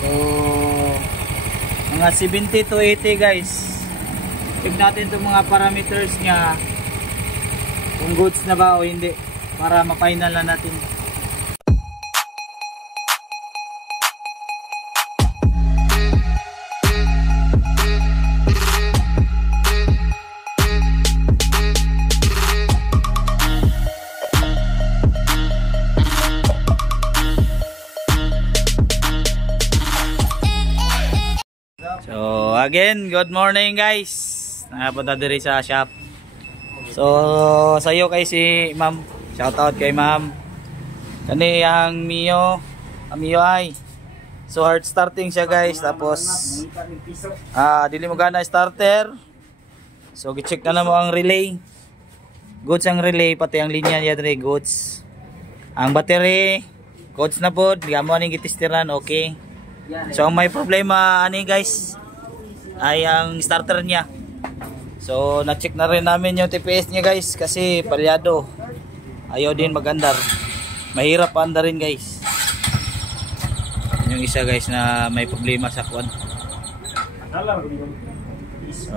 So mga 70 to 80 guys. Check natin itong mga parameters niya kung goods na ba o hindi para ma-final na natin. So again, good morning guys. Nakapunta diri sa shop. So sayo kay si Ma'am. Shout out kay Ma'am. Kani ang Mio ay. So hard starting siya guys. Tapos dili mo gana starter. So gi-check na mo ang relay. Goods ang relay pati ang linya niya diri goods. Ang battery goods na pod. Di mo ning gitestiran okay. So may problema ani guys ay ang starter niya. So na-check na rin namin yung TPS niya guys kasi palyado. Ayaw din mag-andar. Mahirap andarin guys. Yung isa guys na may problema sa kwan. So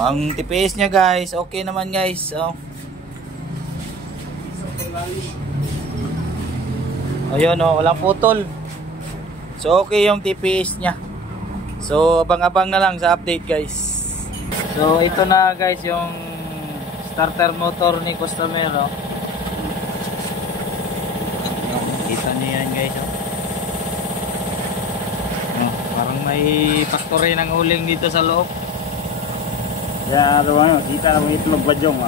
ang TPS niya guys okay naman guys. So ayun walang putol. So okay yung TPS niya. So abang-abang na lang sa update guys. So ito na guys yung starter motor ni customer Kita niyo yan guys parang may factory ng uling dito sa loob. Kita na mo itlog badyong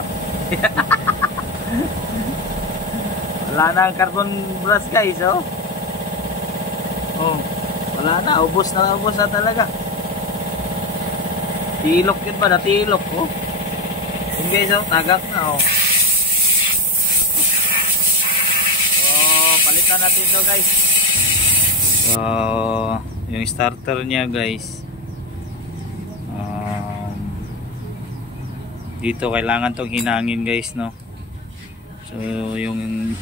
Wala na ang carbon brush guys wala na, ubos na talaga. Tilok yun ba? Natilok yun guys tagak na So palitan natin ito guys. So yung starter niya guys dito kailangan tong hinangin guys So yung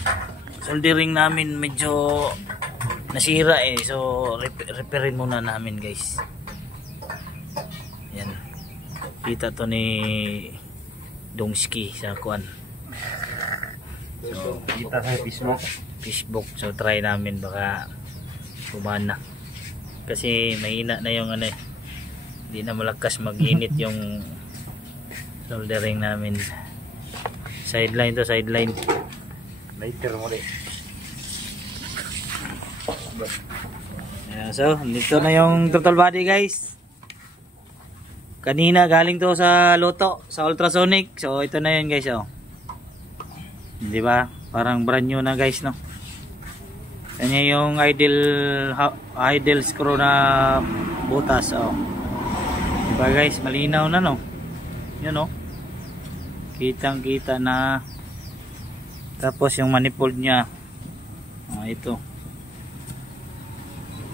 soldering namin medyo nasira so repairin muna namin guys. Yan kita to ni Dongski sa kuan. So kita sa fishbook so try namin baka gumana kasi mahina na yung hindi na malakas mag-init yung soldering namin. Sideline to sideline lighter mo rin. So dito na yung throttle body guys. Kanina galing to sa Lotto sa ultrasonic. So ito na yun guys di ba? Parang brand new na guys Kanya yung idle screw na butas di ba guys? Malinaw na yun kitang kita na. Tapos yung manifold nya ito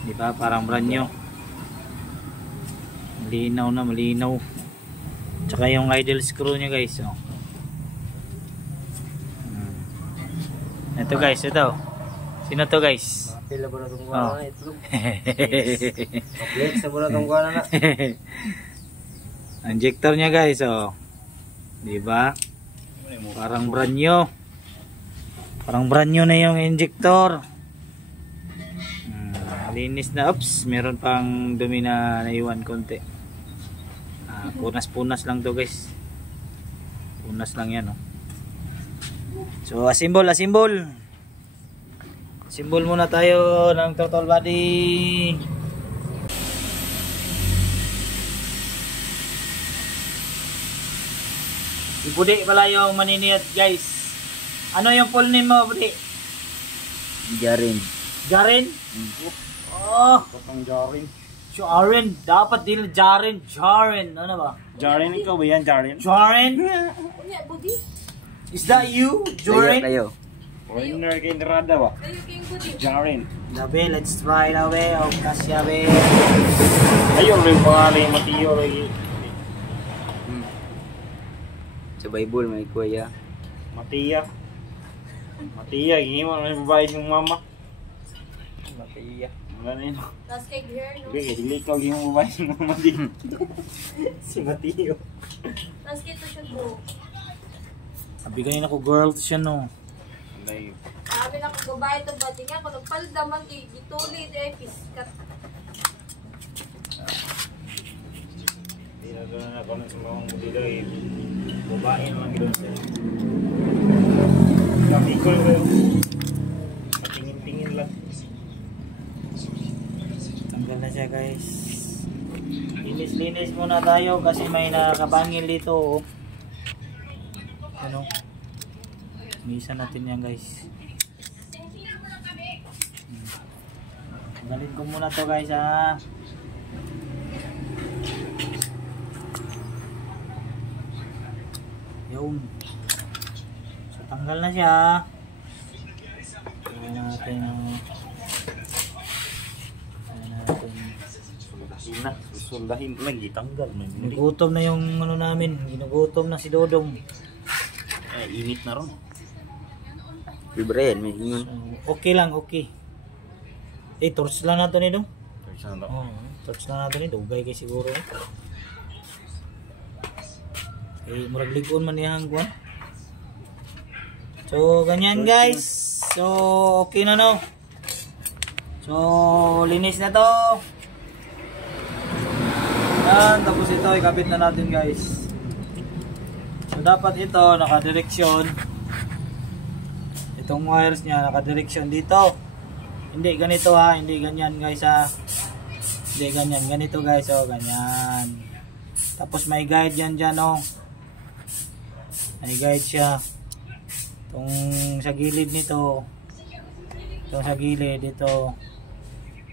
di ba parang brand new. Malinaw. Tsaka yung idle screw niya guys ito guys sino to guys? Pila ba na itong kuha na ito? Complete sa ba na itong kuha na injector niya guys di ba parang brand new na yung injector. Linis na. Oops, meron pang dumi na naiwan konti. Punas lang to guys. Punas lang yan So assemble muna tayo ng throttle body. Budi pala yung maniniyat guys. Ano yung full name mo Budi? Jarin. Kapang Jarin. Dapat din Jarin. Ano ba? Jarin ikaw ba yan? Jarin? Is that you? Jarin? Layo. Foreigner kay Nerada ba? Jarin. Dabe, let's try na be. Kasya be. Ayun rin pangalan yung Matiyo. Sa Bible may kuya. Matiya, hindi mo naman babayad yung mama. Matiya. Ano yun? Tapos kay hair, no? Okay, dilikaw yung babae mo madi. Si Mateo. Tapos kay ito siya bro. Sabi kanina ko girl siya no. Alay. Sabi na kung babae itong bati nga, kung nagpaldaman, gituloy, piskat. Hindi na gano'n ako sa mga dito eh. Babae naman gano'n siya. Kami ko lang. Patingin-tingin lang. Tanggal na siya guys. Linis-linis muna tayo kasi may nakabangil dito. Oh. Ano? Misa natin yan guys. Tanggalin ko muna to guys ha. Yun. So tanggal na siya. Tanggal natin ang Ina, susundahin ko lang, gitanggal. ginugutom na yung ano namin. Ginugutom na si Dodong. Init na ron. Libre yan, may ingon. So, okay lang, okay. Torch lang nato ni Dong. Saan Oh, torch lang nato ni Dugay kay siguro. Murag ligon man niyang kuan. So, ganyan guys. So, okay na no. So, linis na to. Yan, tapos ito ikabit na natin guys. So, dapat ito nakadireksyon. Itong wires niya nakadireksyon dito. Hindi ganito ha, hindi ganyan guys ha. Hindi ganyan, ganito guys oh, ganyan. Tapos may guide yan dyan oh. May guide siya. Itong sa gilid nito. Itong sa gilid dito.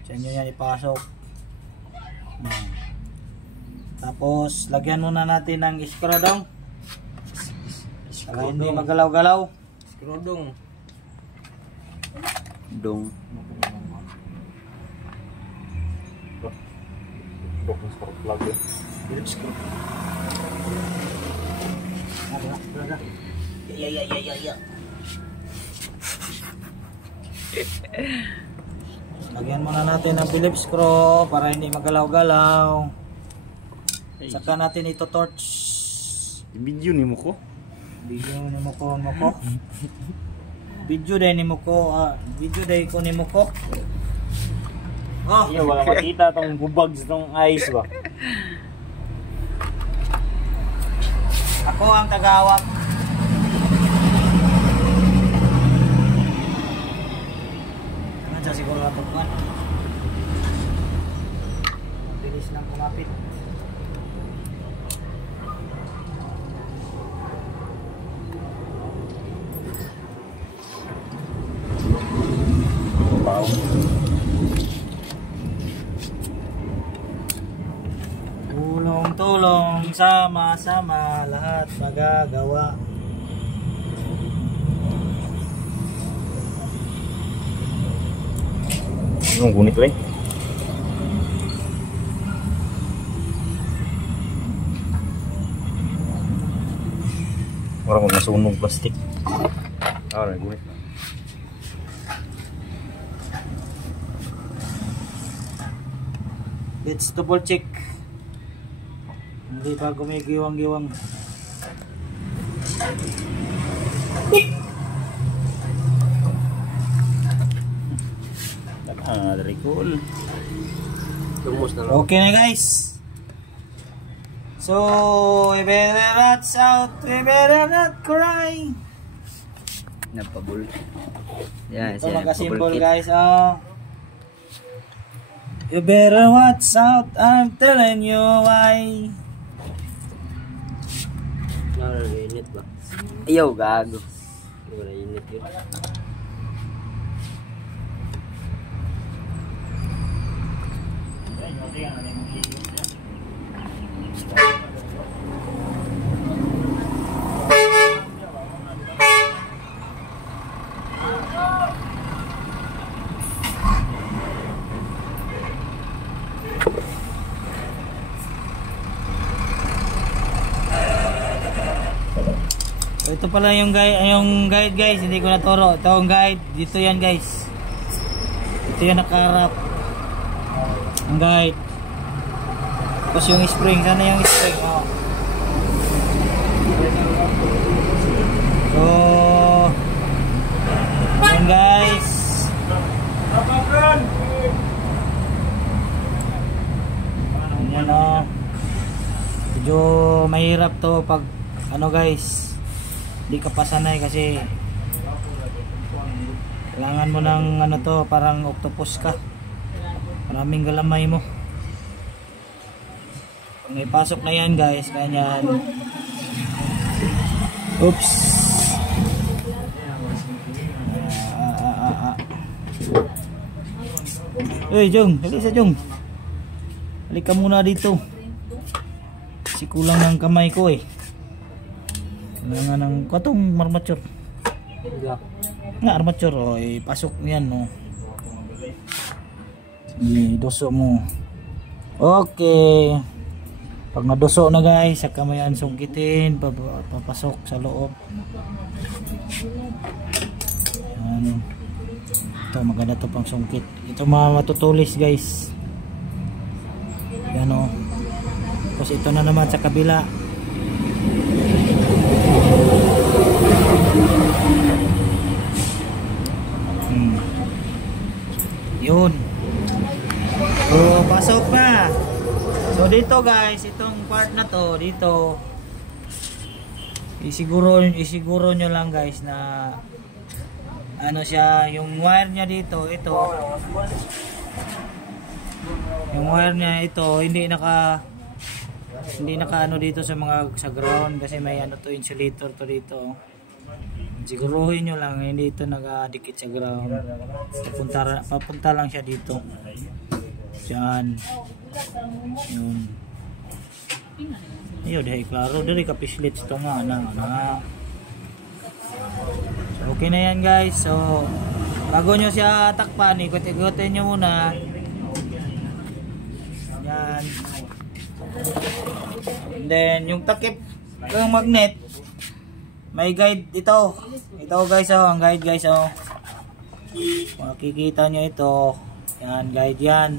Diyan nyo yan ipasok. Yan. Tapos lagyan muna natin ng screw dong. Para hindi magalaw-galaw. Screw dong. Dong. Dok ng spark plug eh. Philips screw. Ya. Lagyan muna natin ng Phillips screw para hindi magalaw-galaw. Saka natin ito torch. I-video ni mo ko. Video ni mo ko. Video day ni mo ko. Video day ko ni mo ko. Oh, Iya, wala makita tong bubags tong ice ba. ako ang tagawak. Ano siya siguro kapag kan? Bilis lang kumapit. Wow. Tulong-tulong, sama-sama, lahat magagawa. Anong gunit lang? Parang nasunog plastic. Gunit. Let's double check. Hindi pa gumigiwang-giwang. Very cool. Lumos na lang. Okay na guys. So, we better not shout, we better not cry. Nagpabul. Yan, Ito siya. nagka-symbol guys. You better watch out, I'm telling you why. Init ba? Ayaw, gago. Wala init yun. So, ito pala yung guide guys, hindi ko naturo. Ito ang guide, dito yan guys. Ito yung nakaharap. Ang guide. Tapos yung spring, sana yung spring, oh. So, yun guys. Yan o. Medyo mahirap to pag ano guys, hindi ka pasanay kasi kailangan mo ng ano to, parang octopus ka, maraming galamay mo. Pag ipasok na yan guys, ganyan. Oops. Uy Jung, dali sa Jung, halika muna dito kasi kulang ng kamay ko eh. Kailangan ng katong armature nga, armature o, pasok yan no. Doso mo. Okay, pag nadoso na guys, saka mo yan sungkitin, papasok sa loob. Yan. Ito maganda to pang sungkit. Ito matutulis guys. Yan o. Tapos ito na naman sa kabila. Yun. So pasok na. So dito guys, itong part na to dito, isiguro nyo lang guys na ano siya, yung wire niya dito, ito yung wire niya ito hindi naka ano dito sa ground kasi may ano to, insulator to dito. Siguruhin nyo lang hindi ito nakadikit sa ground, papunta lang siya dito. Diyan. Yun. Ayun, dahil klaro dari kapislit ito nga na. So, okay na yan guys. So bago nyo siya takpan, ikot-ikotin nyo muna yan. And then yung takip ng magnet, may guide ito guys oh, ang guide guys oh. Makikita nyo ito yan, guide yan.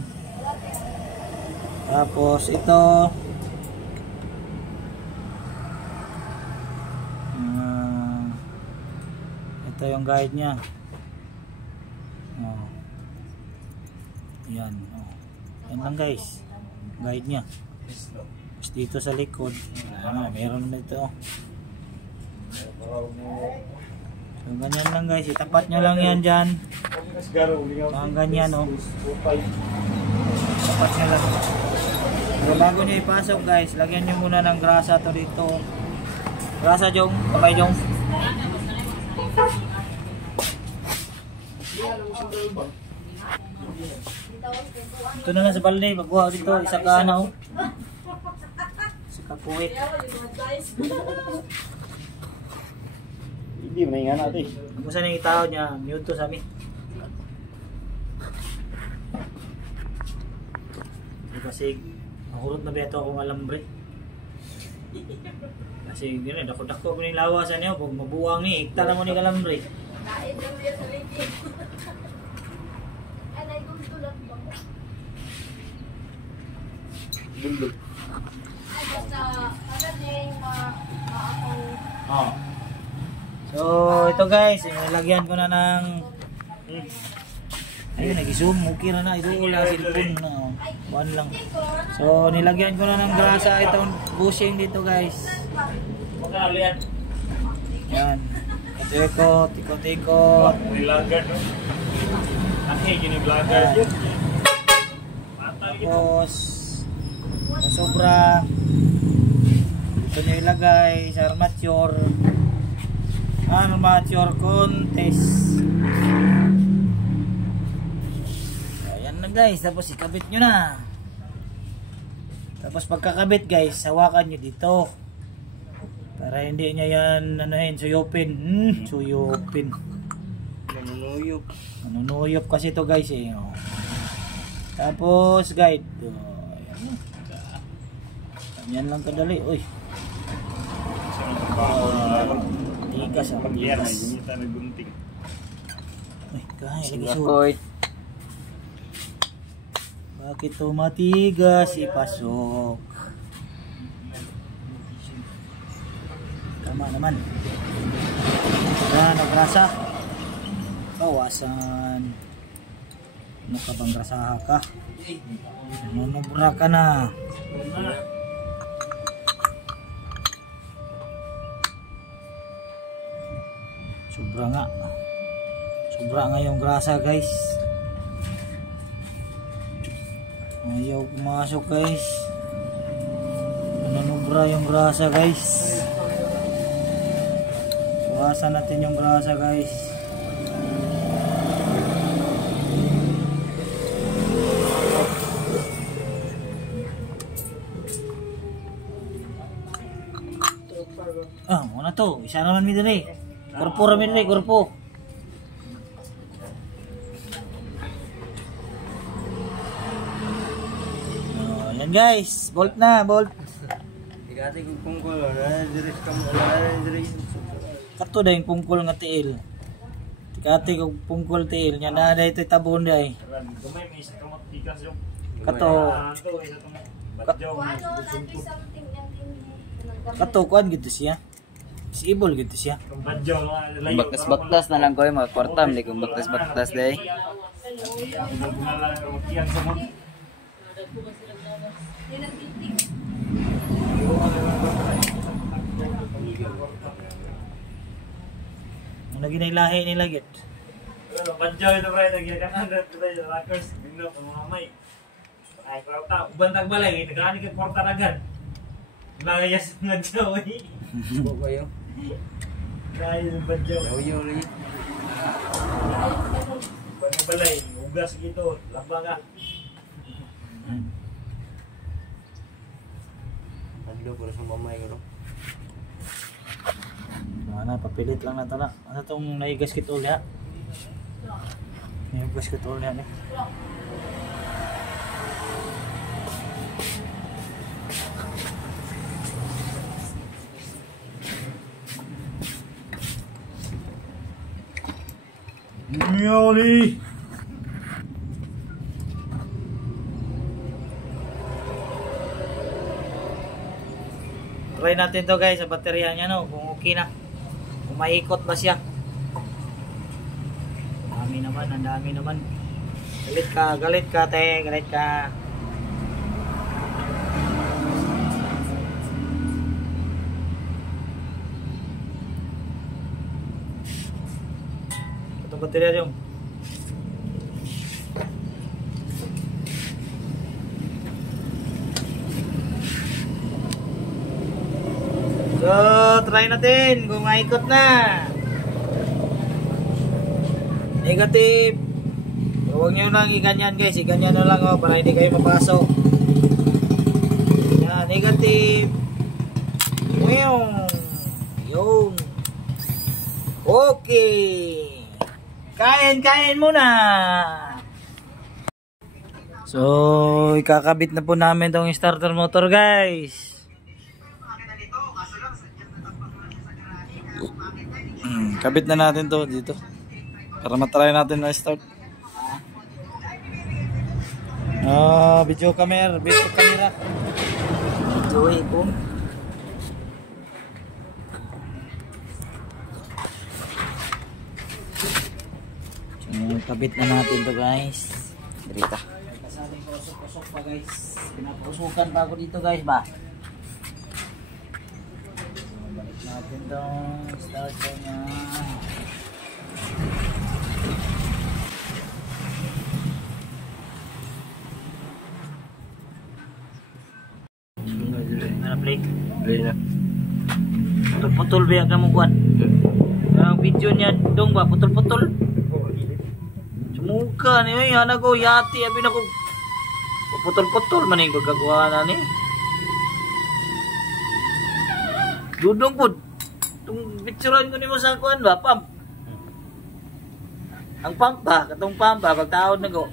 Tapos ito ito yung guide nya oh. Yan oh. Yan lang guys, guide nya. Tapos dito sa likod meron na ito. So ganyan lang guys, itapat nyo lang yan dyan, mga ganyan oh. Tapat nyo lang. So bago nyo ipasok guys, lagyan nyo muna ng grasa to dito. Grasa Jong, kamay Jong. Ito na lang sa balde, magbuha dito, isa ka na oh. Isa ka puwit. Hindi mo na nga natin. Kung saan yung itao niya, mute to sa amin. Kasi mahurot na beto akong alambre. Kasi gano'n, dako-dako ko yung lawasan niyo. Kung mabuwang ni, ikta na mo ni alambre. Kain na mo yan sa likid. Ay, naitultulat mo. Bulog. Ay, basta, ano din, akong... Oh. So ito guys, nilagyan ko na ng ayun, nag-zoom, okay na ito wala cellphone na oh. One lang. So nilagyan ko na ng grasa itong bushing dito guys. Yan. Ikot, ikot. Nilagan no. Aki gini blagan. Tapos sobra ito nyo ilagay sa armature contest. Ayan na guys, tapos ikabit nyo na. Tapos pagkakabit guys, hawakan nyo dito para hindi nyo yan suyupin. Suyupin, nanunuyop kasi to guys eh oh. Tapos guide yan lang kadali. Uy, tigas ang tigas. Uy, kaya lagi suot. Bakit ito matigas ipasok? Tama naman. Yan, nagrasa. Bawasan. Nakabangrasaha ka. Nanubra ka na. Sobra nga. Sobra nga yung grasa guys. Ayaw pumasok guys. Nanubra yung grasa guys. Bawasan natin yung grasa guys. Ah, muna to. Isa naman mi dali. Korpo ramen dali, korpo. Oh, yan guys. Bolt na, bolt. Ikati kong pungkol, diris ka mo, diris. Kato da yung pungkol nga tiil. Tikati kong pungkol tiil. Yan na ito tabon da eh. Gamay may isa kamot tikas yung. Kato. Kung ano, natin something yung tinignan. Kato, kuan gitu siya. Disable gitu siya. Baktas-baktas na lang ko mga kwarta, hindi kong baktas-baktas day. Yan ang titig. Ano ginailahi nila git? Badyaw ito pre, nagyakanan na ito tayo rockers. Bino, kumamay. Ay, karata, ubantag balay, nagkani ka kwarta na gan. Nagayas nga dyaw eh. Subo kayo. Nagayas ang badyaw. Yaw-yaw rin. Ubantag balay, ugas gitu, laba ka. Hadlo, para sa mamay ko. Mana papilit lang na ito na. Ano itong naigas kitol niya? Naigas kitol niya. Nyoli! Try natin to guys sa baterya niya no, kung okay na. Kung maikot ba siya. Dami naman, ang dami naman. Galit ka te, galit ka. Itong baterya yung. So, try natin kung maikot na. Negative. Huwag nyo lang iganyan guys. Iganyan na lang para hindi kayo mapasok. Yan, negative. Yun. Okay. Kain muna. So, ikakabit na po namin tong starter motor guys. Kabit na natin to dito para matry natin na start. Video camera. Joey po. So, kabit na natin to guys. Dirita. Kasaling usok-usok pa guys. Pinapausukan pa ako dito guys ba. Balik natin tong starter niya. Play. Play na. Putol-putol ba ka mo kuan? Ang video niya dong ba putol-putol? Sumuka ni oy ana ko yati abi na ko. Putol-putol man ning pagkagawa na ni. Dudong pud. Tung picturean ko nimo sa kuan ba pump. Ang pump ba katong pump ba pagtaod na ko.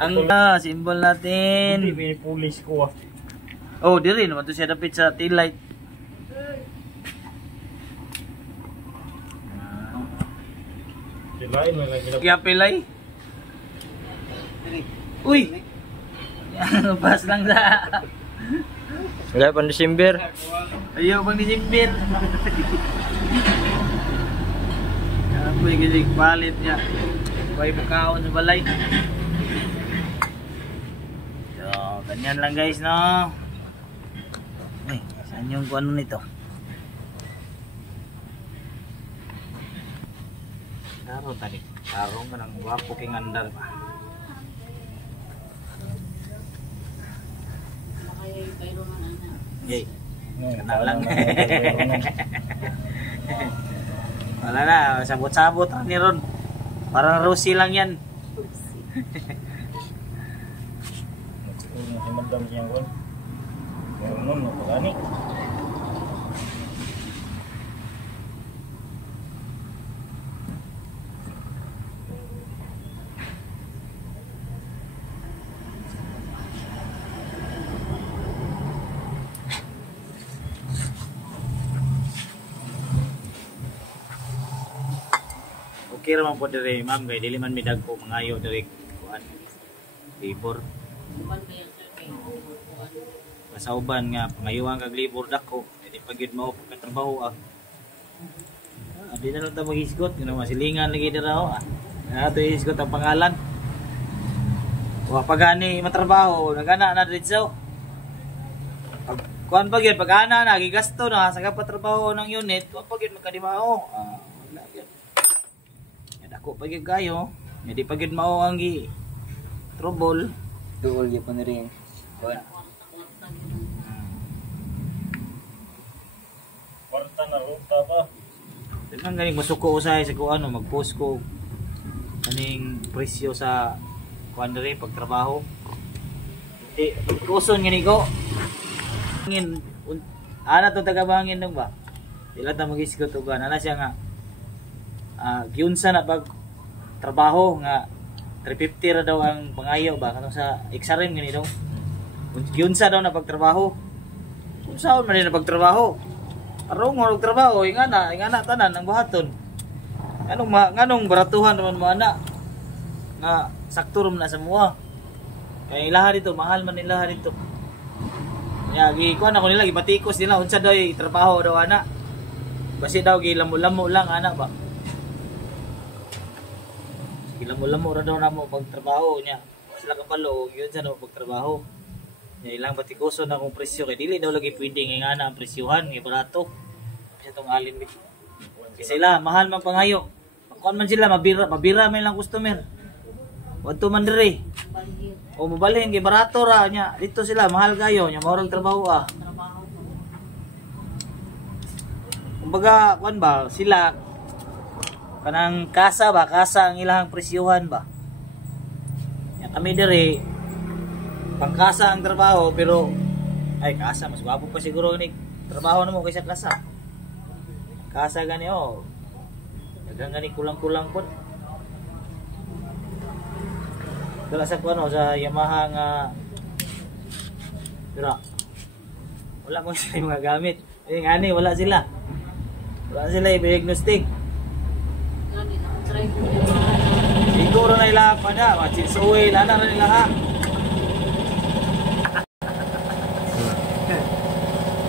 Ang symbol natin. Hindi pinipulis ko ah. Oh, diri naman to siya dapit sa tail light. Dilain mo lang. Kaya pilay. Uy. Bas lang sa. Wala pang December. Ayaw pang December. Apoy gilig palit niya. May bukaon sa balay. So, ganyan lang guys, no? Ay, saan yung ano nito? Taro tadi. Taro ka ng wapo king andar pa. Yay. Kenal lang. Wala na, sabot-sabot ni Ron. Parang Rosie lang yan. Himandam siyang kon. Meron mo pa gani. Okay raman po dire ma'am kay dili man mi dagko mangayo dire kuan. Libor. Pasauban nga pangayuhan kag libor dako. Di pagyud mao pagkatrabaho ah. Di na lang ta maghisgot nga masilingan lagi dira oh. Ato isgot ang pangalan. Wa pagani matrabaho nagana na diretso. Pag kuan pagyud pag ana na gigasto na sa kapatrabaho ng unit, wa pagyud magkadimao. Wala gyud. Ako pagid kayo, hindi pagid mao ang gi trouble. Duol gyud pa ni ring. Kwarta na ruta pa. Tingnan ganing masuko usahay sa kuan mag-post ko kaning presyo sa kuan diri pagtrabaho. Kuson gani ko. Ngin ana to taga bangin nung ba? Dila ta mag-isgot ugan ana siya nga giunsa na pag trabaho nga 350 ra daw ang pangayo ba kanang sa XRM gani daw. Giunsa daw na pagtrabaho. Unsaon man na pagtrabaho? Arong mo trabaho ingana tanan ang buhaton. Nganong baratuhan naman mo ana nga sakto rum na sa mua. Kay ilaha dito mahal man nila dito. Ya gi kuan ako nila gibatikos nila unsa daw trabaho daw ana. Basi daw gilamo-lamo lang ana ba. Lamo-lamo ra daw namo pagtrabaho niya. Sila kapalo yun sa no pagtrabaho. Nya ilang batikuson na kung presyo kay dili daw lagi pwedeng ingana ang presyuhan nga barato. Kasi tong alin bit. Kasi sila mahal man pangayo. Kuan man sila mabira man lang customer. Wadto man diri. O mabalhin kay barato ra nya. Dito sila mahal kayo nya mao trabaho ah. Kumbaga kuan ba sila kanang kasa ang ilang presyuhan ba. Yan kami dire pangkasa ang trabaho pero ay kasa mas gwapo pa siguro ni trabaho namo kaysa kasa. Kasa gani oh. Dagang gani kulang-kulang pod. Dala sa kuno sa Yamaha nga dira. Wala mo sila mga gamit. Ngani wala sila. Wala sila i-diagnostic. Siguro na ilang pa na, machisuwi, lana na nila ha.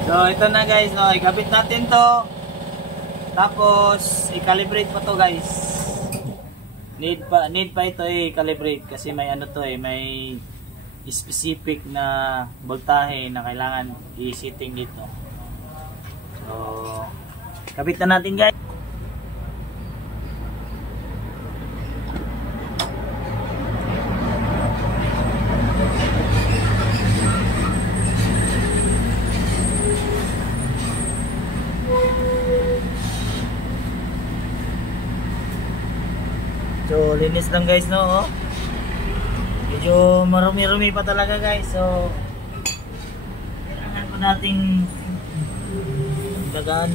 So ito na guys, no, ikabit natin to. Tapos i-calibrate pa to guys. Need pa ito i-calibrate kasi may ano to may specific na voltahe na kailangan i-setting dito. So kabit na natin guys. So linis lang guys no oh. Medyo marumi-rumi pa talaga guys. So kailangan pa nating lagaan.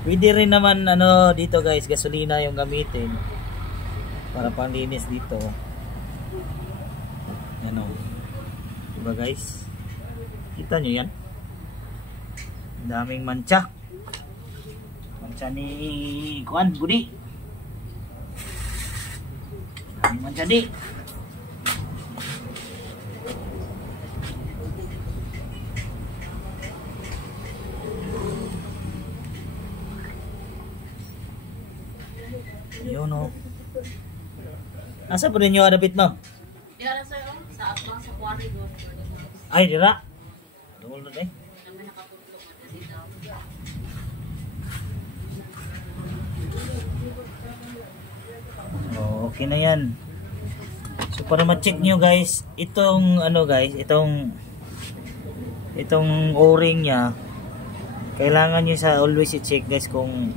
Pwede rin naman ano dito guys, gasolina yung gamitin para panlinis dito. Ano? Diba guys? Kita nyo yan? Daming mancha. Mancha ni Kuan, Budi. Hindi man jadi. Yun o. Asa po ninyo adapit mo? Di na sir, sa abang sa quarry doon. Ay, dira. Doon na eh. Naman nakatulog at dito. Oh, okay na yan. So para ma-check nyo guys, itong ano guys, itong o-ring nya, kailangan nyo sa always i-check guys kung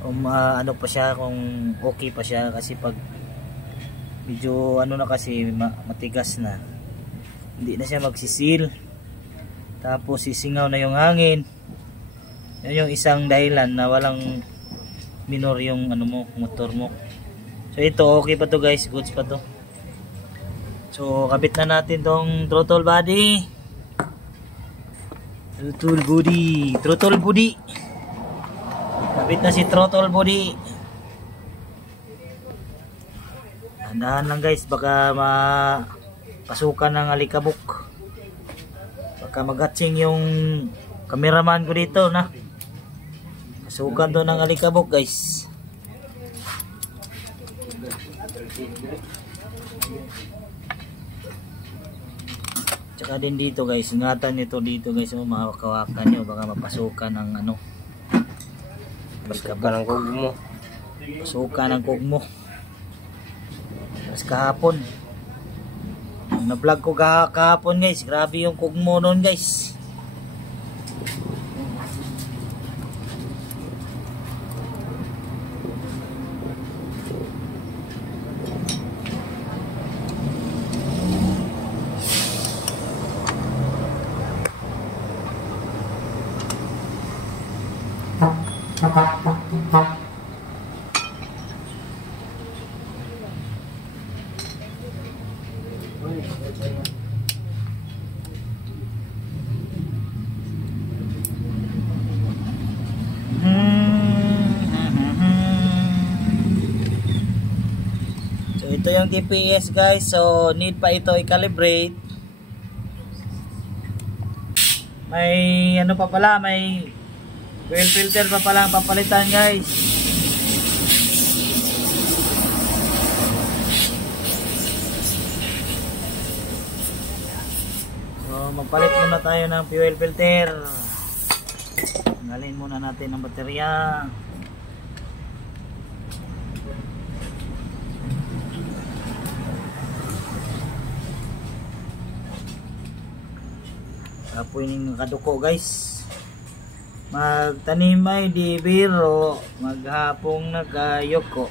ano pa siya, kung okay pa siya, kasi pag medyo ano na kasi matigas na, hindi na siya magsisil, tapos sisingaw na yung hangin. Yan yung isang dahilan na walang minor yung ano mo, motor mo. So ito okay pa to guys, goods pa to. So kabit na natin tong throttle body. Throttle body. Kabit na si throttle body. Dahan lang guys, baka mapasukan ng alikabok. Baka magatsing yung cameraman ko dito na. Pasukan to ng alikabok guys. Tsaka din dito guys, ingatan nyo to dito guys, makakawakan nyo, baka mapasukan ng ano, Pasukan ng kog mo. pasukan ng kog mo. Tapos kahapon, na-vlog ko kahapon guys, grabe yung kog mo noon guys. So ito yung TPS guys, so need pa ito i-calibrate. May ano pa pala, may fuel filter pa pala ang papalitan guys. So magpalit muna tayo ng fuel filter. Tanggalin muna natin ang baterya. Apoy ning kaduko guys. Magtanim ay di biro, maghapong nagayoko.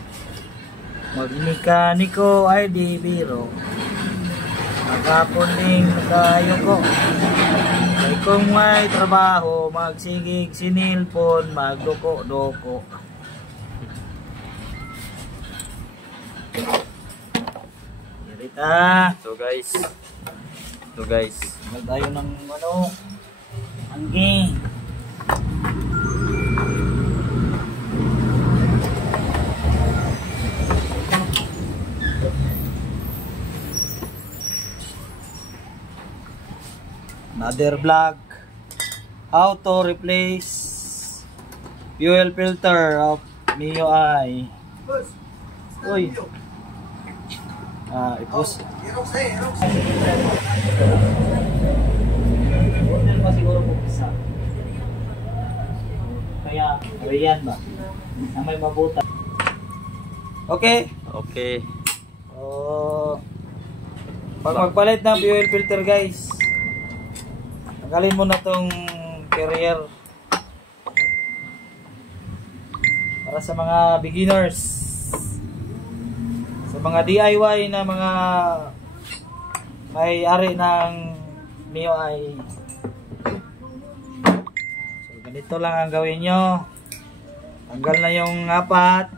Magmekaniko ay di biro, maghapon ding nagayoko. Ay kung may trabaho, magsigig sinilpon, magdoko-doko. Irita. So guys, Mag tayo ng ano, anggi. Another vlog, how to replace fuel filter of MIUI. Uy, ipos. Order pa siguro po isa. Kaya, ayan ba? Na may mabuta. Okay. okay. So, pag magpalit ng fuel filter guys, tanggalin mo na tong carrier. Para sa mga beginners, sa mga DIY na mga may-ari ng MIUI. So ganito lang ang gawin nyo. Tanggal na yung 4.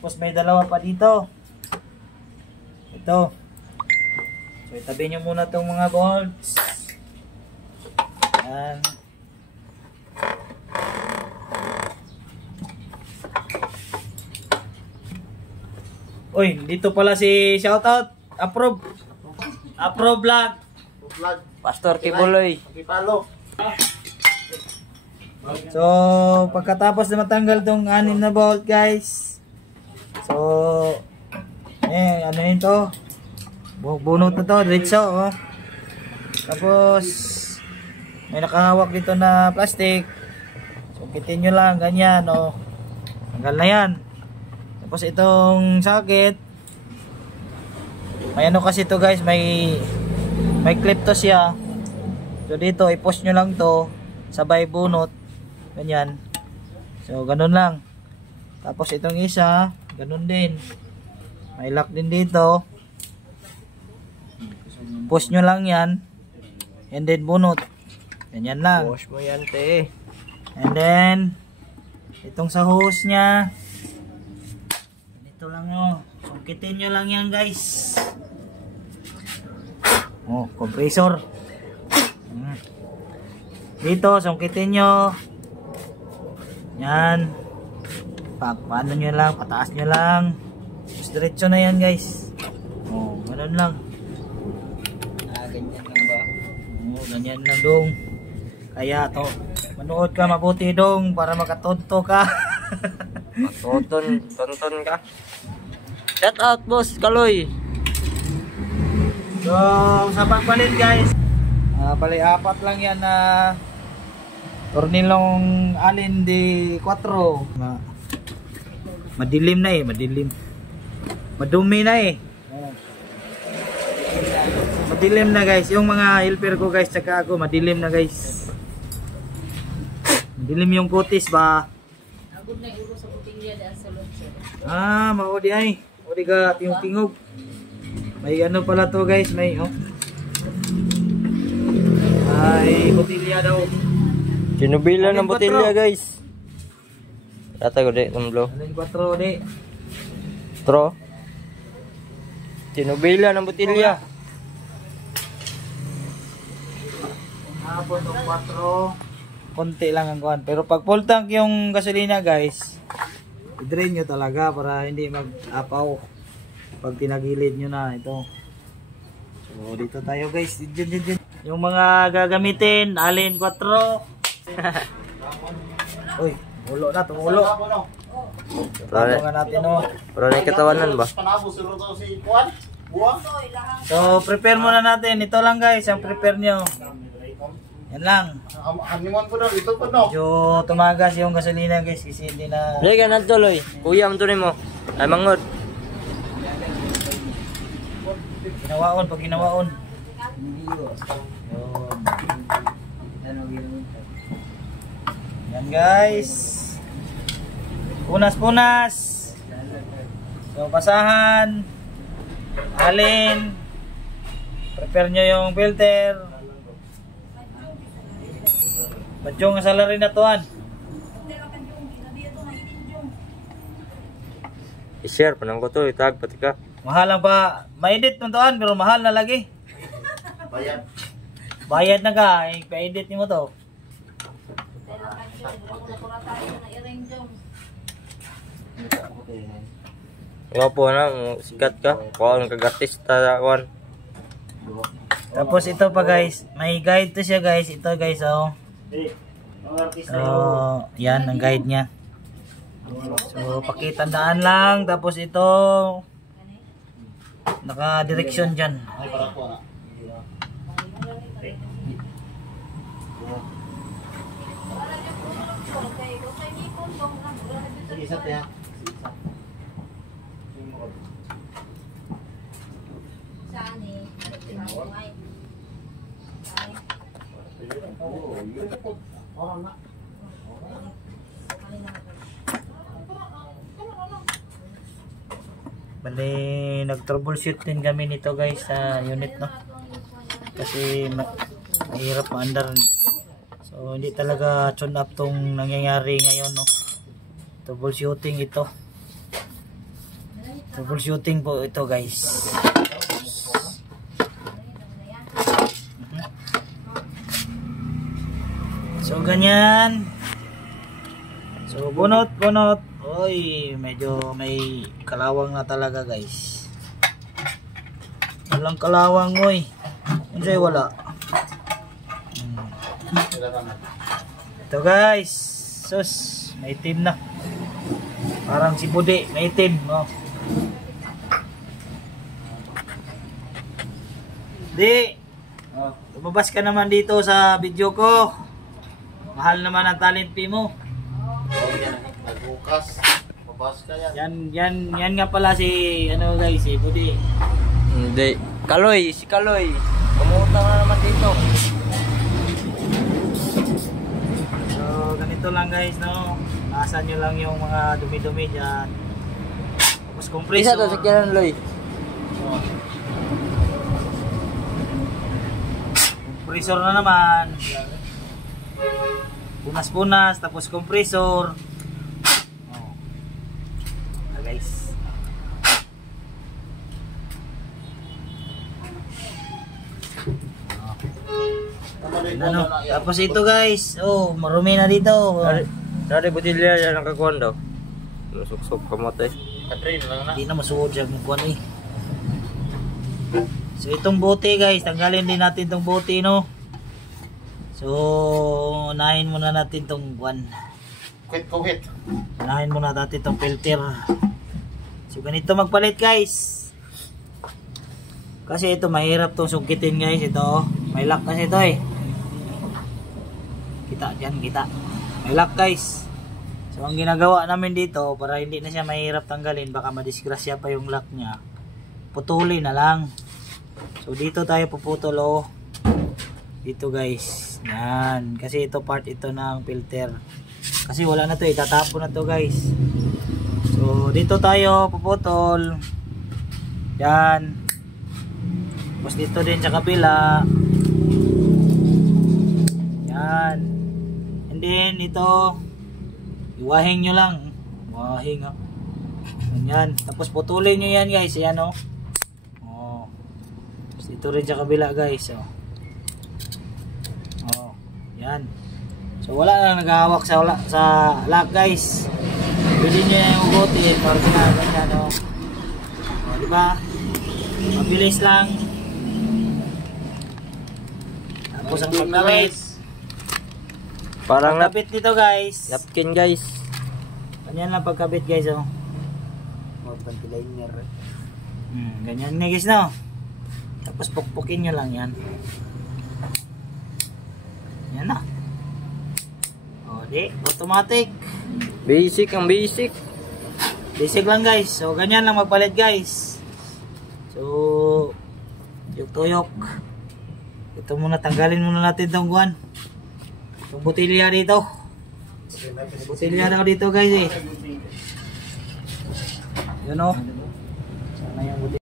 Tapos may 2 pa dito. Ito. So itabi nyo muna itong mga bolts. Yan. Uy, dito pala si shoutout. Approve. Approve vlog. Pastor Kibuloy. So, pagkatapos na matanggal tong 6 na bolt, guys. So, ano yun to? Bunot na to, diretso, oh. Tapos, may nakahawak dito na plastic. So, kitin nyo lang, ganyan, oh. Tanggal na yan. Tapos, itong socket. May ano kasi to, guys, may clip to siya. So, dito, i-push nyo lang to. Sabay bunot. Ganyan. So, ganun lang. Tapos, itong isa, ganun din. May lock din dito. Push nyo lang yan. And then bunot. Ganyan lang. Wash mo yan, te. And then itong sa hose nya. Ito lang oh. Sungkitin nyo lang yan, guys. Oh, compressor. Dito, sungkitin nyo. Yan. Paano nyo lang, pataas nyo lang. Tapos diretso na yan, guys. Oh, ganun lang. Ganyan lang ba? Oh, ganyan lang dong. Kaya to, manood ka mabuti dong para makatonto ka. Tonton ka. Shout out, boss Kaloy. So, sa pagpalit, guys. Bali, 4 lang yan na tornilong alin di 4. Madilim na eh, madilim. Madumi na eh. Madilim na, guys. Yung mga helper ko, guys, tsaka ako, madilim na, guys. Madilim yung kutis ba? Maudi ay. Maudi ka tingog. May ano pala to, guys. May, oh. Ay, botilya daw. Sinubila ng botilya, guys. Tata ko di, tumblo. Alin 4 di. Tro. Sinubila ng botilya. Hapon ng 4. Konti lang ang kuhan. Pero pag full tank yung gasolina, guys, i-drain nyo talaga para hindi mag-apaw pag tinagilid nyo na ito. So dito tayo, guys. Diyan. Yung mga gagamitin, alin 4. Uy, ulo na, tumulo. Tapos natin, oh. Pero na katawanan ba? So prepare muna natin. Ito lang, guys, ang prepare nyo. Yan lang. Medyo tumagas yung gasolina, guys, kasi hindi na... Liga na tuloy. Kuya, mantunin mo. Ay, mangod. Ginawaon, pag ginawaon. Yan, guys. Punas-punas. So, basahan. Alin. Prepare nyo yung filter. Badyong nga salary na tuan. I-share pa nang ko to. Itag pati ka. Mahal lang pa. Ma-edit mo tuan, pero mahal na lagi. Bayad na ka. Pa-edit mo to. Wapo na. Sikat ka. Kuha ang kag-artista. Tapos ito pa, guys. May guide to siya, guys. Ito, guys, oh. So, yan ang guide niya. So, pakitandaan lang. Tapos ito, naka-direction dyan. Bali, nag-troubleshoot din kami nito, guys, sa unit, no? Kasi mahirap maandar. So, hindi talaga tune up tong nangyayari ngayon, no? Troubleshooting ito. Troubleshooting po ito, guys. So, ganyan. So, bunot. Oy, medyo may kalawang na talaga guys. Walang kalawang oy. Unsay wala. Ito guys. Sus, maitim na. Parang si Budi, maitim, no. Di. Lumabas ka naman dito sa video ko. Mahal naman ang talent fee mo. Nagbukas. Mabas ka yan. Yan nga pala si ano guys, si Budi. Hindi. Kaloy, si Kaloy. Kumutang na naman dito. So ganito lang guys, no. Naasan nyo lang yung mga dumi-dumi dyan. Tapos Isa compressor. to, si Kieran Loy. Compressor na naman. Punas-punas, tapos compressor. Guys. Ano? Tapos ito guys. Oh, marumi na dito. Dari butilya yan ang kakuan daw. Suksok kamote. Katrin lang na. Hindi na masuod siya kung kuwan eh. So itong bote guys, tanggalin din natin itong bote, no. So unahin muna natin itong kuwan. Kuwit. Unahin muna natin itong filter. So ganito magpalit guys. Kasi ito mahirap itong sungkitin guys. Ito may lock kasi ito eh. Kita dyan, kita. May lock guys. So ang ginagawa namin dito, para hindi na siya mahirap tanggalin, baka madisgrasya pa yung lock niya, putulin na lang. So dito tayo puputol, oh. Dito guys. Yan. Kasi ito part ito ng filter. Kasi wala na to, itatapon na to guys. So dito tayo puputol. Yan. Tapos dito din sa kabila. Yan. And then ito, iwahing nyo lang. Wahing, ha. Yan. Tapos putulin nyo yan guys. Yan, oh. Oh. Tapos dito rin sa kabila guys, oh. Oh. Yan. So wala na naghahawak sa lock guys. Pwede nyo yung ugutin. Parang ganyan, oh. Oh, diba? Mabilis lang. Tapos ang pagkabit. Parang Pagkabit dito guys. napkin guys. Ganyan lang pagkabit guys, oh. Mag-ventilator. Ganyan na guys, no. Tapos pukpukin nyo lang yan. Yan na. O di, automatic. Basic ang basic. Basic lang guys. So ganyan lang magpalit guys. So yung tuyok. Ito muna, tanggalin muna natin itong guwan. Itong butilya dito. Butilya na dito guys eh. Yun o. Sana yung butilya.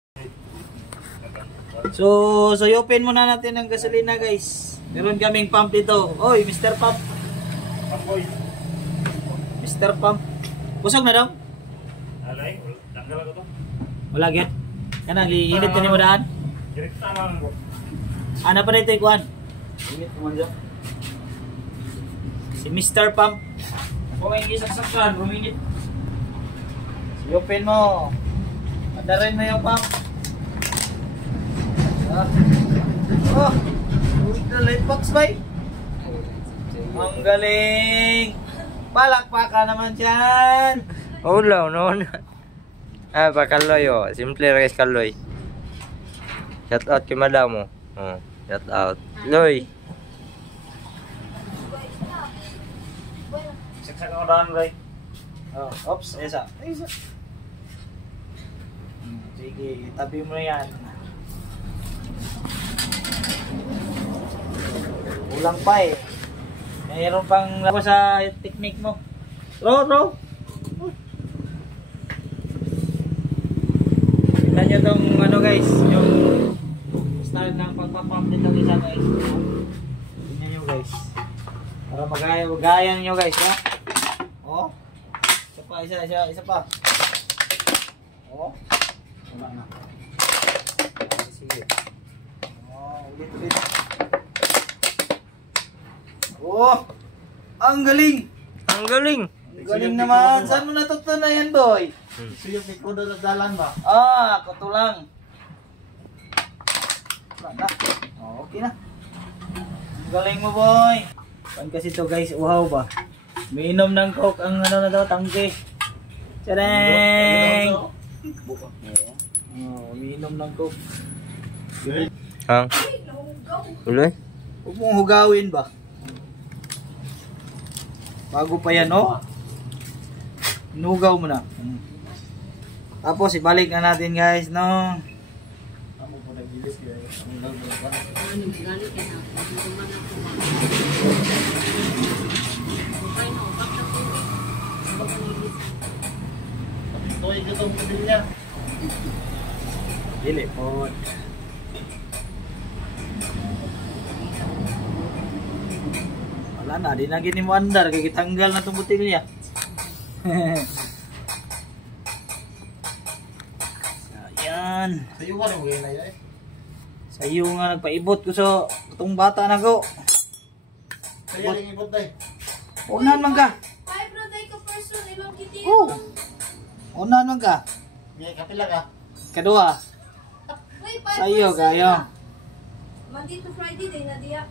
So suyupin muna natin ang gasolina guys. Meron kaming pump dito. Oy, Mr. Pump. Mr. Pump. Busog na daw? Alay, tanggal ako to. Wala gyud. Kana giinit ni mo daan. Direkta lang ko. Ana pa dito ikuan. Init naman dyan. Si Mr. Pump. Kung may isaksakan, ruminit. Suyupin mo. Andarin mo yung pump. Oh. The light box bay. Ang galing. Palakpakan naman dyan. Ulaw noon. Pa Kaloy oh. Simple guys Kaloy. Shout out kay madam mo. Oh, shout out. Loy. Saksak ako daan, Ray. Oh, oops, isa. Sige, tabi mo na yan. Kulang pa eh. Mayroon pang laban sa technique mo. Row. Tignan nyo tong ano guys, yung start ng pagpapump nito isa guys. Tignan nyo guys. Para magaya nyo guys, ha? Oh. Isa pa. Oh. Wala na. Sige. Oh, ulit. Oh! Ang galing! Ang galing. Ang galing naman! Saan mo natutunan yan, boy? Siyop ni Kudo nagdalan ba? Ah, ako to lang. Wala. Oh, okay na. Ang galing mo, boy. Pan kasi to guys, uhaw ba? Umiinom ng coke ang ano na daw, tangke. Tadeng! Oh, umiinom ng coke. Hang. Uloy. Huwag mong hugawin ba? Bago pa yan, oh. Nugaw mo na. Tapos, ibalik na natin guys, no? Toy ko tong pamilya. Dili po. Wala na, di na gini mo andar, kaya kitanggal na itong butilya. Ayan. Sayo ka rin na yan. Sa'yo nga nagpaibot ko sa itong bata na ko. Sayo rin ibot day. Unahan man ka. 5 na tayo ka person, ilang kiti. Oh. Unahan man ka. May kapila ka. Kedua. Wait, 5 Sa'yo kayo. Monday to Friday day na diya.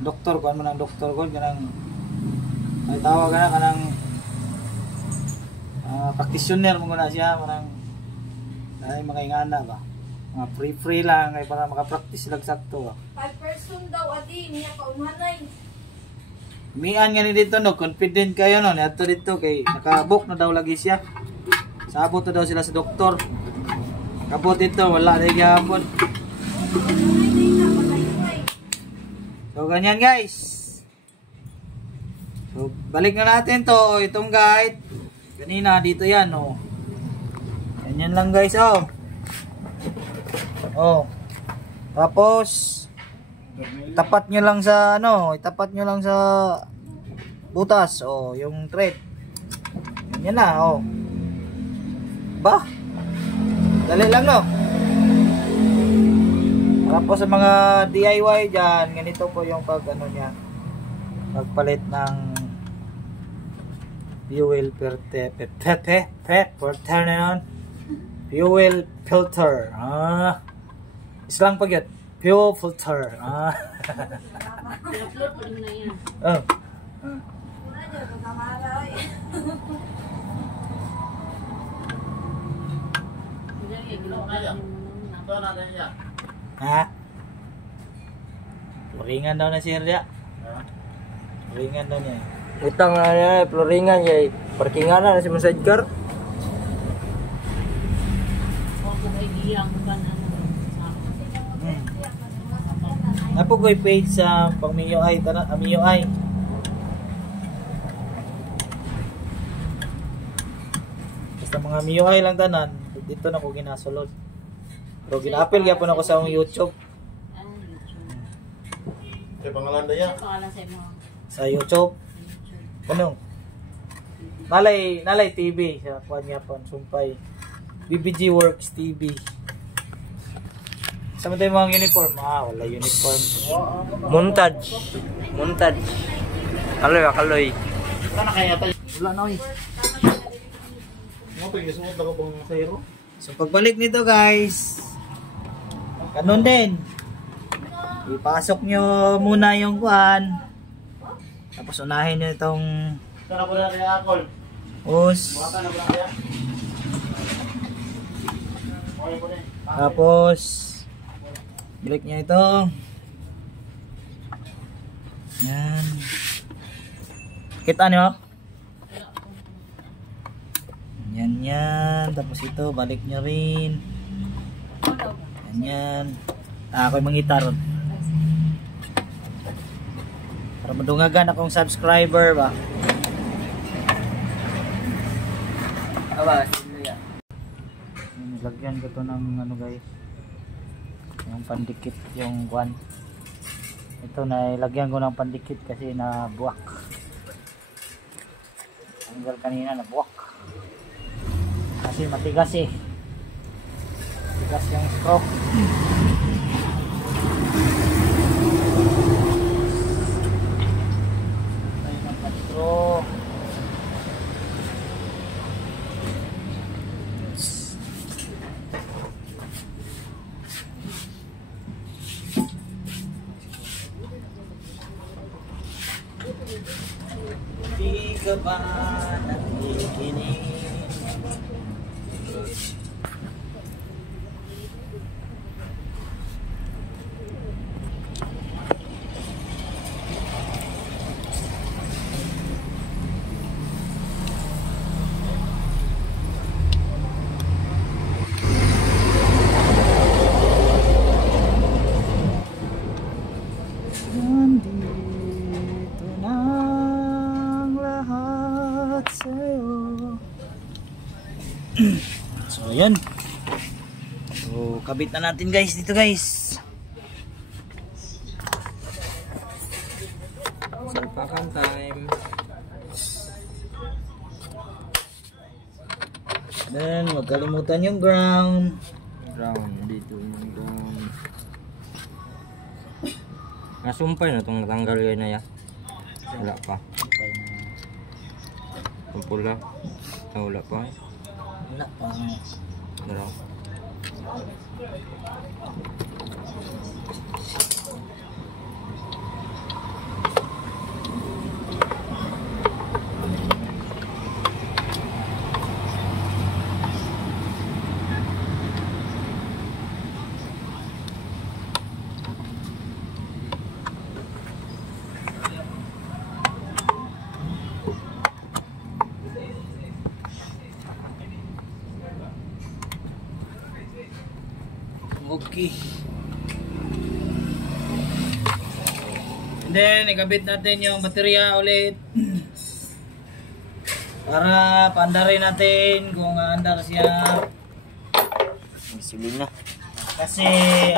Doktor, kuhan mo ng doktor ko. Kanang, ay tawag ka na, kanang practitioner mo na siya. Kanang, ay mga ingana ba? Mga free lang, ay para makapractice lang sakto. 5 person daw, adi, niya kaumanay. Mian nga ni dito no, confident kayo no, nato dito kay nakabook na daw lagi siya. Sabot na daw sila sa doktor. Kabot dito, wala na gyapon. So ganyan guys. So balik na natin to, itong guide. Kanina dito yan oh. Ganyan lang guys oh. Oh. Tapos itapat nyo lang sa ano, itapat nyo lang sa butas oh, yung thread. Ganyan na oh. Ba? Dali lang no. Tapos sa mga DIY diyan, ganito po yung pag ano niya. Pagpalit ng fuel filter, fuel filter. Ah. Islang pag yun. Fuel filter. Ah. I-upload po na yan. Oh. Wala dyan, magkamara eh. Ito na rin yan. Ha? Floringan daw na si Herdia. Floringan daw niya. Utang na niya, floringan niya. Parkingan na si massage car. Napo ko'y page sa pang MIUI, MIUI. Basta mga MIUI lang tanan, dito na ko ginasulod. Pero gina-appeal gyapon ako sa akong YouTube. Kaya pangalan na yan. Sa YouTube. Ano? Nalay TV sa kuan gyapon, sumpay. BBG Works TV. Sama tayo mga uniform. Ah, wala uniform. Montage. Montage. Kaloy. Sana kaya tayo. Wala na eh. Mga pag-isuot ako pang zero. So pagbalik nito guys, ganun din. Ipasok nyo muna yung kuan. Tapos unahin nyo itong Sana po na rin akol. hose. Mga na po na kaya. Okay po na eh. Tapos balik nyo ito. Yan. Kita nyo? Yan. Tapos ito, balik nyo rin. Yan. Ako'y mangitar. Para madungagan akong subscriber ba. Aba, Lagyan ko to ng ano guys. Yung pandikit yung kuan. Ito na ilagyan ko ng pandikit kasi na buwak. Tanggal kanina na buwak. Kasi matigas eh. Matigas yung straw. Tayo ng straw. ka pa nakikinig. Nandito na ang lahat sa'yo. So yan. So kabit na natin guys dito guys. Salpakan time. Then huwag kalimutan yung ground. Ground dito yung ground. Nasumpay na itong natanggal kayo na ya. Wala pa. Itong pula. Wala pa. Wala pa. Wala. Okay. And then, ikabit natin yung baterya ulit. Para paandarin natin kung aandar siya. Isulin na. Kasi,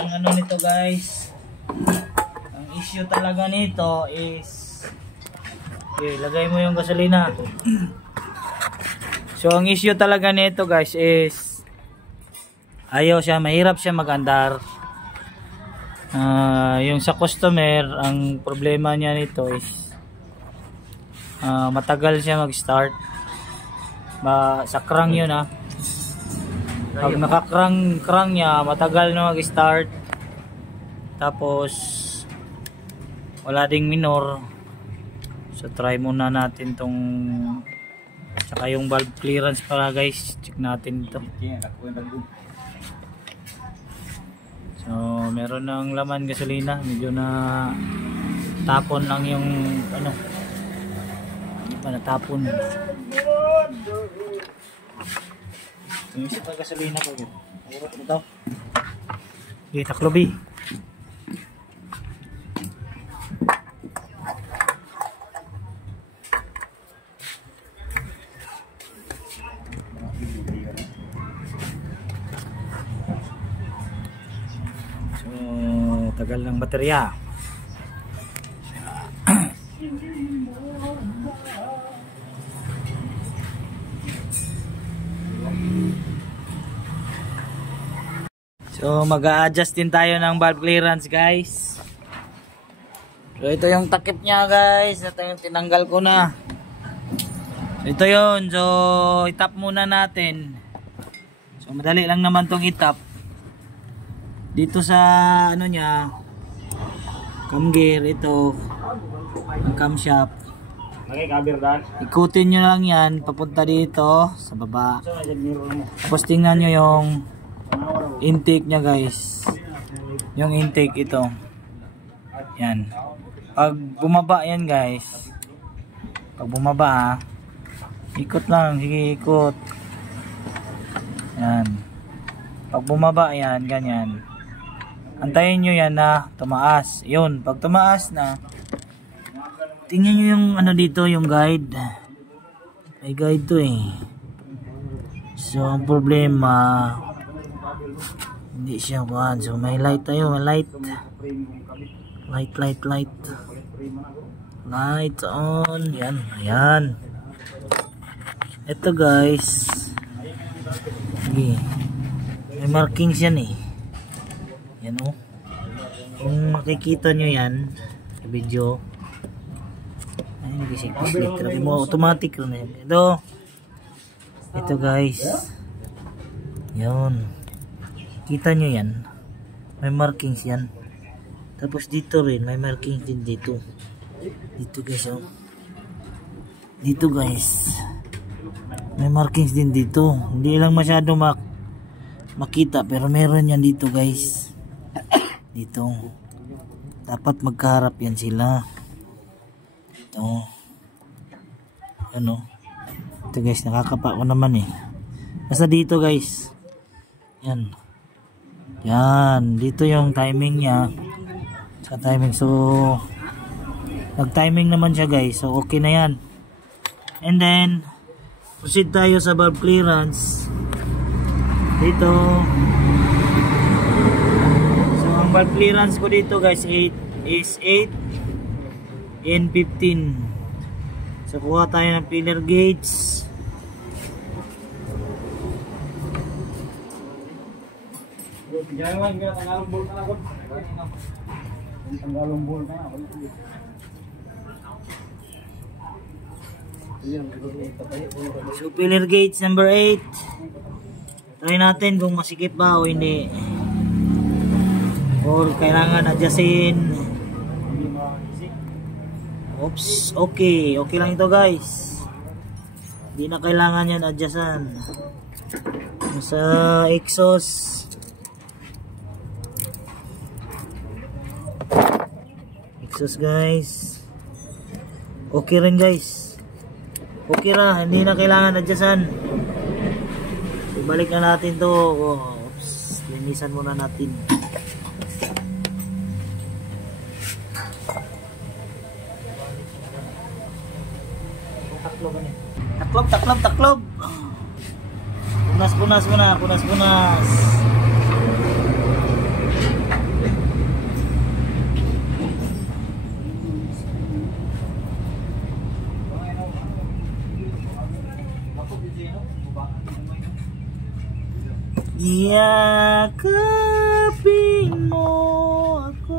ang ano nito guys, ang issue talaga nito is, okay, lagay mo yung gasolina. So, ang issue talaga nito guys is, ayaw siya, mahirap siya mag-andar. Yung sa customer, ang problema niya nito is matagal siya mag-start. Sa crank yun ha. Pag naka-crank niya, matagal na mag-start. Tapos wala ding minor. So try muna natin tong, saka yung valve clearance para guys, check natin ito. So, meron ng laman gasolina, medyo na tapon lang yung ano. Hindi pa natapon. Yung isa pa gasolina pa yun. Urot mo daw. Okay, taklobi. Tagal ng baterya. So mag-a-adjust din tayo ng valve clearance guys. So ito yung takip niya guys. Ito yung tinanggal ko na. So ito yun. So itap muna natin. So madali lang naman tong itap. Dito sa ano niya, cam gear, ito ang camshaft. Ikutin nyo lang yan papunta dito sa baba. Tapos tingnan nyo yung intake nya guys. Yung intake ito. Yan. Pag bumaba yan guys, pag bumaba ikot lang, sige ikot. Yan. Pag bumaba yan, ganyan. Antayin nyo yan na tumaas. Yun, pag tumaas na, tingnan nyo yung ano dito, yung guide. May guide to eh. So, ang problema, hindi siya kuhan. So, may light tayo, may light. Light. Light on. Yan, ayan. Ito guys. Sige. May markings yan eh. Yan o. Kung makikita nyo yan sa video, ay hindi kasi puslit. Grabe mo, automatic rin yan. Ito guys. Yun. Kita nyo yan. May markings yan. Tapos dito rin, may markings din dito. Dito guys o. Dito guys. May markings din dito. Hindi lang masyado makita pero meron yan dito guys. Dito. Dapat magkaharap yan sila. Ito. Ano? Ito guys, nakakapa ko naman eh. Basta dito guys. Yan. Yan. Dito yung timing niya. Sa timing. So, nag-timing naman siya guys. So, okay na yan. And then, proceed tayo sa valve clearance. Dito. So, ang valve clearance ko dito guys is 8 and 15. So, kuha tayo ng filler gauge. So, filler gauge number 8. Try natin kung masikip ba o hindi. Or kailangan adjustin. Oops, okay. Okay lang ito guys. Hindi na kailangan yan adjustan. Sa exhaust. Exhaust guys. Okay rin guys. Okay ra, hindi na kailangan adjustan. Ibalik na natin to. Oops, linisan muna natin. Taklob. Punas muna. Yakapin mo ako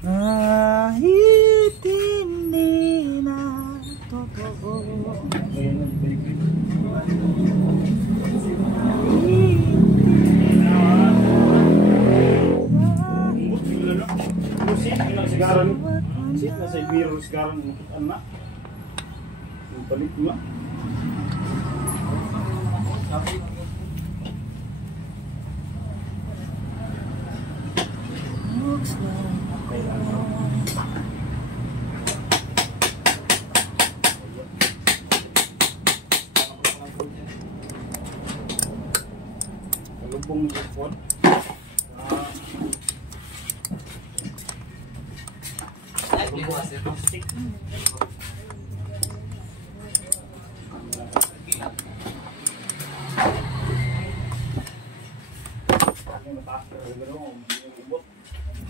kahit hindi na totoo. Nasa biro sekarang anak balik mo. Lubong ng phone.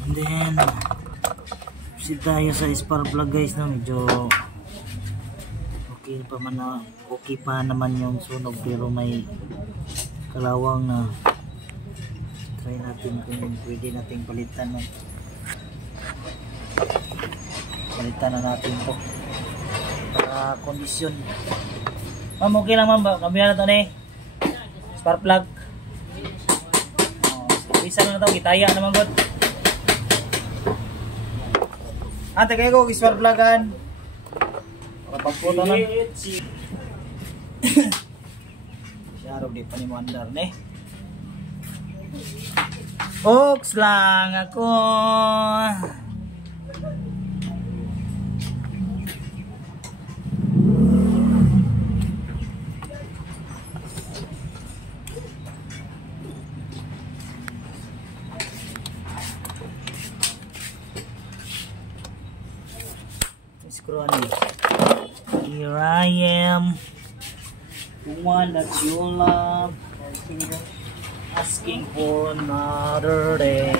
And then proceed tayo sa spark plug guys, no? Medyo okay pa naman yung sunog pero may kalawang na. Try natin kung pwede nating palitan, no? Palitan na natin to para kondisyon. Ma'am, okay lang ma'am ba? Kambihan na to ni spark plug. Isa na to, kitaya naman god. Ante kayo ko spark plugan. Para pagputo lang. Syaro di pa ni mo andar ne. Oks lang ako. Here I am, the one that you love, asking for another day.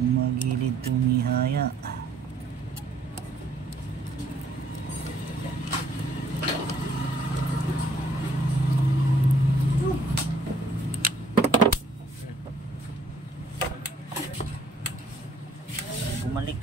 Magilid tumihaya. Bumalik.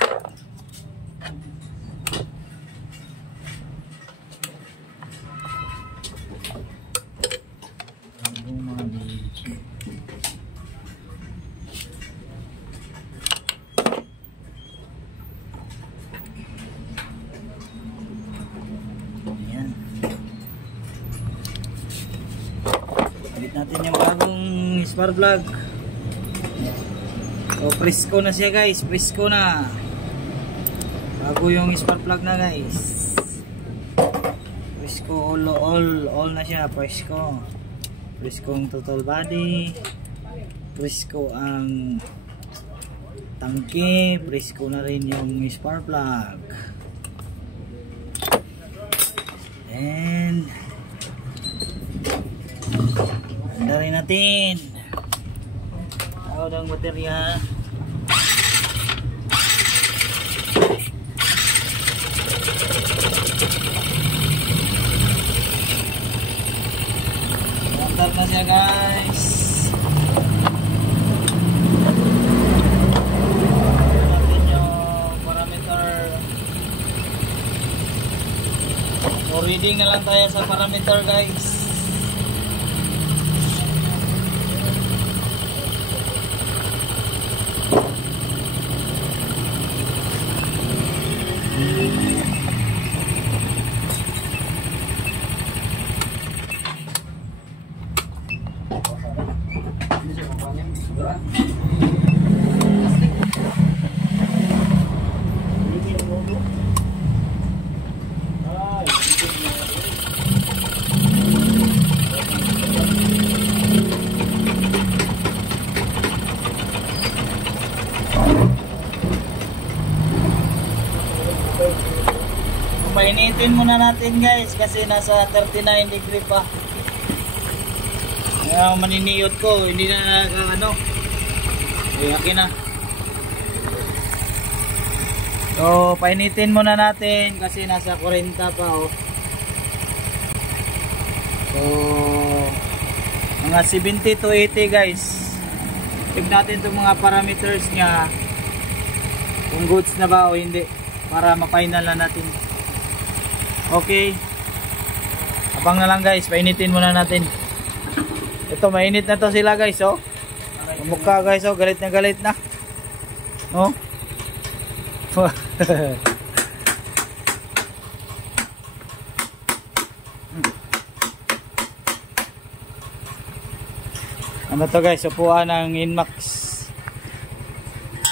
spark plug. So presko na siya guys, presko na. Bago yung spark plug na guys. Presko all na siya, presko. Presko ang total body. Presko ang tangke, presko na rin yung spark plug. And handa rin natin tawad ang baterya. Mantap na siya guys. Natin yung parameter. So reading na lang tayo sa parameter guys. Painitin muna natin guys kasi nasa 39 degree pa. Kaya maniniyot ko, hindi na ano. Akin na. So painitin muna natin kasi nasa 40 pa oh. So mga 70 to 80 guys. Check natin itong mga parameters niya kung goods na ba o hindi para ma-final na natin. Okay. Abang na lang guys, painitin muna natin. Ito, mainit na to sila guys, oh. Mukha guys, oh, galit na. Oh. Ano to guys, upuan ng Inmax.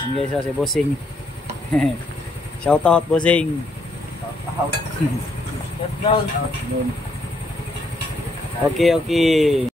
Yan guys, oh, si Bossing. Shout out Bossing. Okay.